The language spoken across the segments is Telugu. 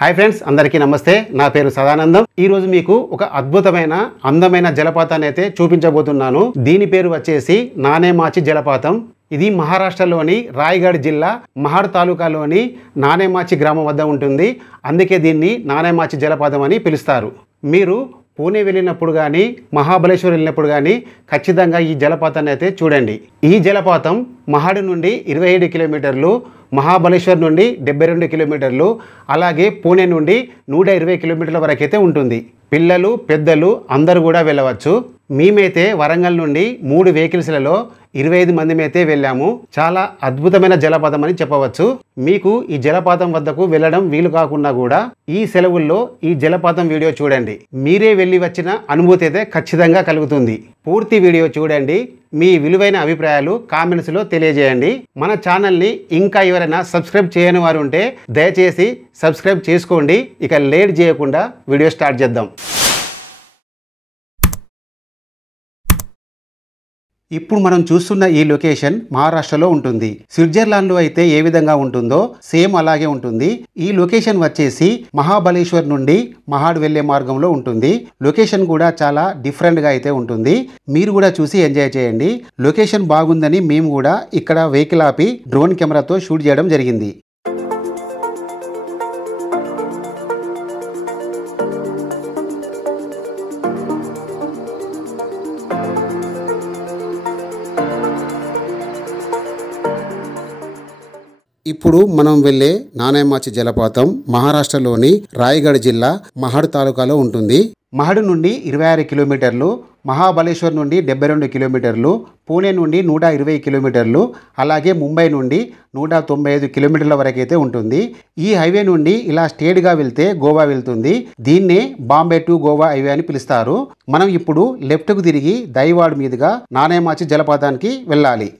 హాయ్ ఫ్రెండ్స్, అందరికీ నమస్తే. నా పేరు సదానందం. ఈ రోజు మీకు ఒక అద్భుతమైన అందమైన జలపాతాన్ని అయితే చూపించబోతున్నాను. దీని పేరు వచ్చేసి నానేమాచి జలపాతం. ఇది మహారాష్ట్రలోని రాయగఢ్ జిల్లా మహాడ్ తాలూకాలోని నానేమాచి గ్రామం వద్ద ఉంటుంది. అందుకే దీన్ని నానేమాచి జలపాతం అని పిలుస్తారు. మీరు పూణే వెళ్ళినప్పుడు కానీ మహాబలేశ్వర్ వెళ్ళినప్పుడు కానీ ఖచ్చితంగా ఈ జలపాతాన్ని అయితే చూడండి. ఈ జలపాతం మహాడ్ నుండి 27 కిలోమీటర్లు, మహాబలేశ్వర్ నుండి 72 కిలోమీటర్లు, అలాగే పూణే నుండి 120 కిలోమీటర్ల వరకైతే ఉంటుంది. పిల్లలు పెద్దలు అందరూ కూడా వెళ్ళవచ్చు. మేమైతే వరంగల్ నుండి 3 వెహికల్స్లలో 25 మంది అయితే వెళ్ళాము. చాలా అద్భుతమైన జలపాతం అని చెప్పవచ్చు. మీకు ఈ జలపాతం వద్దకు వెళ్ళడం వీలు కాకుండా కూడా ఈ సెలవుల్లో ఈ జలపాతం వీడియో చూడండి. మీరే వెళ్ళి వచ్చిన అనుభూతి అయితే ఖచ్చితంగా కలుగుతుంది. పూర్తి వీడియో చూడండి. మీ విలువైన అభిప్రాయాలు కామెంట్స్లో తెలియజేయండి. మన ఛానల్ని ఇంకా ఎవరైనా సబ్స్క్రైబ్ చేయని వారు ఉంటే దయచేసి సబ్స్క్రైబ్ చేసుకోండి. ఇక లేట్ చేయకుండా వీడియో స్టార్ట్ చేద్దాం. ఇప్పుడు మనం చూస్తున్న ఈ లొకేషన్ మహారాష్ట్రలో ఉంటుంది. స్విట్జర్లాండ్లో అయితే ఏ విధంగా ఉంటుందో సేమ్ అలాగే ఉంటుంది. ఈ లొకేషన్ వచ్చేసి మహాబలేశ్వర్ నుండి మహాడ్ వెళ్లే మార్గంలో ఉంటుంది. లొకేషన్ కూడా చాలా డిఫరెంట్గా అయితే ఉంటుంది. మీరు కూడా చూసి ఎంజాయ్ చేయండి. లొకేషన్ బాగుందని మేము కూడా ఇక్కడ వెహికల్ ఆపి డ్రోన్ కెమెరాతో షూట్ చేయడం జరిగింది. ఇప్పుడు మనం వెళ్ళే నానేమాచి జలపాతం మహారాష్ట్రలోని రాయగఢ్ జిల్లా మహాడ్ తాలూకాలో ఉంటుంది. మహాడ్ నుండి 26 కిలోమీటర్లు, మహాబలేశ్వర్ నుండి 72 కిలోమీటర్లు, పూణే నుండి 120 కిలోమీటర్లు, అలాగే ముంబై నుండి 195 కిలోమీటర్ల వరకైతే ఉంటుంది. ఈ హైవే నుండి ఇలా స్ట్రేట్గా వెళ్తే గోవా వెళ్తుంది. దీన్నే బాంబే టు గోవా హైవే అని పిలుస్తారు. మనం ఇప్పుడు లెఫ్ట్కు తిరిగి దైవాడ్ మీదుగా నానేమాచి జలపాతానికి వెళ్ళాలి.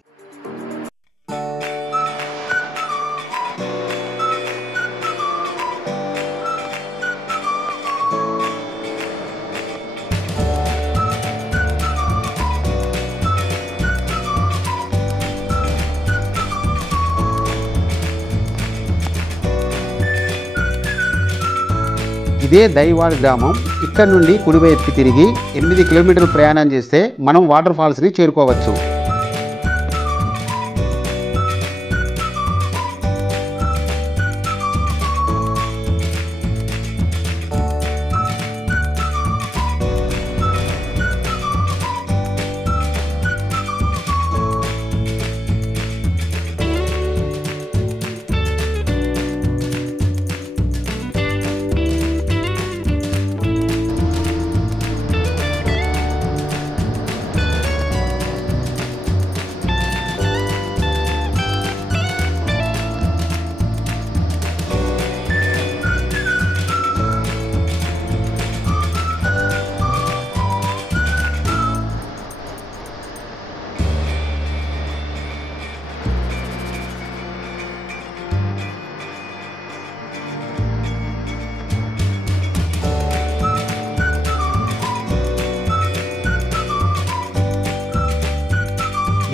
ఇదే దైవాడ్ గ్రామం. ఇక్కడ నుండి కుడివైపుకి తిరిగి 8 కిలోమీటర్లు ప్రయాణం చేస్తే మనం వాటర్ ఫాల్స్ని చేరుకోవచ్చు.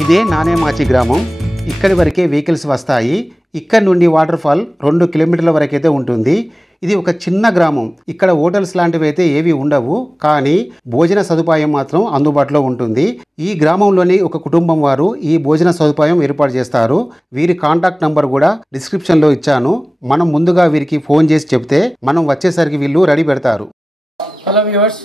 ఇదే నానేమాచి గ్రామం. ఇక్కడి వరకే వెహికల్స్ వస్తాయి. ఇక్కడ నుండి వాటర్ ఫాల్ 2 కిలోమీటర్ల వరకైతే ఉంటుంది. ఇది ఒక చిన్న గ్రామం. ఇక్కడ హోటల్స్ లాంటివి అయితే ఏవి ఉండవు, కానీ భోజన సదుపాయం మాత్రం అందుబాటులో ఉంటుంది. ఈ గ్రామంలోని ఒక కుటుంబం వారు ఈ భోజన సదుపాయం ఏర్పాటు చేస్తారు. వీరి కాంటాక్ట్ నంబర్ కూడా డిస్క్రిప్షన్లో ఇచ్చాను. మనం ముందుగా వీరికి ఫోన్ చేసి చెప్తే మనం వచ్చేసరికి వీళ్ళు రెడీ పెడతారు. హలో వ్యూవర్స్,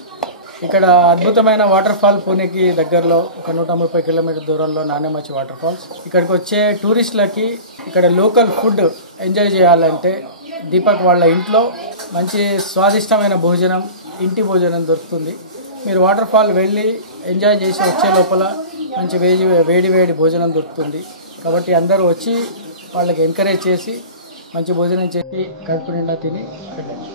ఇక్కడ అద్భుతమైన వాటర్ ఫాల్ పూణేకి దగ్గరలో ఒక 130 కిలోమీటర్ దూరంలో నానేమాచి వాటర్ ఫాల్స్. ఇక్కడికి వచ్చే టూరిస్టులకి ఇక్కడ లోకల్ ఫుడ్ ఎంజాయ్ చేయాలంటే దీపక్ వాళ్ళ ఇంట్లో మంచి స్వాదిష్టమైన భోజనం, ఇంటి భోజనం దొరుకుతుంది. మీరు వాటర్ ఫాల్ వెళ్ళి ఎంజాయ్ చేసి వచ్చే లోపల మంచి వేడి వేడి భోజనం దొరుకుతుంది. కాబట్టి అందరూ వచ్చి వాళ్ళకి ఎంకరేజ్ చేసి మంచి భోజనం చేసి కడుపు నిండా తిని వెళ్ళండి.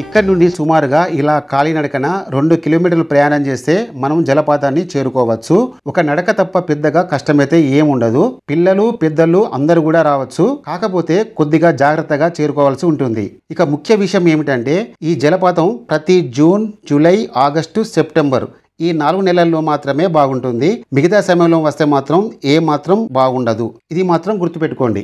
ఇక్కడ నుండి సుమారుగా ఇలా కాలినడకన 2 కిలోమీటర్లు ప్రయాణం చేస్తే మనం జలపాతాన్ని చేరుకోవచ్చు. ఒక నడక తప్ప పెద్దగా కష్టమైతే ఏముండదు. పిల్లలు పెద్దలు అందరూ కూడా రావచ్చు. కాకపోతే కొద్దిగా జాగ్రత్తగా చేరుకోవాల్సి ఉంటుంది. ఇక ముఖ్య విషయం ఏమిటంటే ఈ జలపాతం ప్రతి జూన్, జూలై, ఆగస్టు, సెప్టెంబర్ ఈ 4 నెలల్లో మాత్రమే బాగుంటుంది. మిగతా సమయంలో వస్తే మాత్రం ఏ మాత్రం బాగుండదు. ఇది మాత్రం గుర్తుపెట్టుకోండి.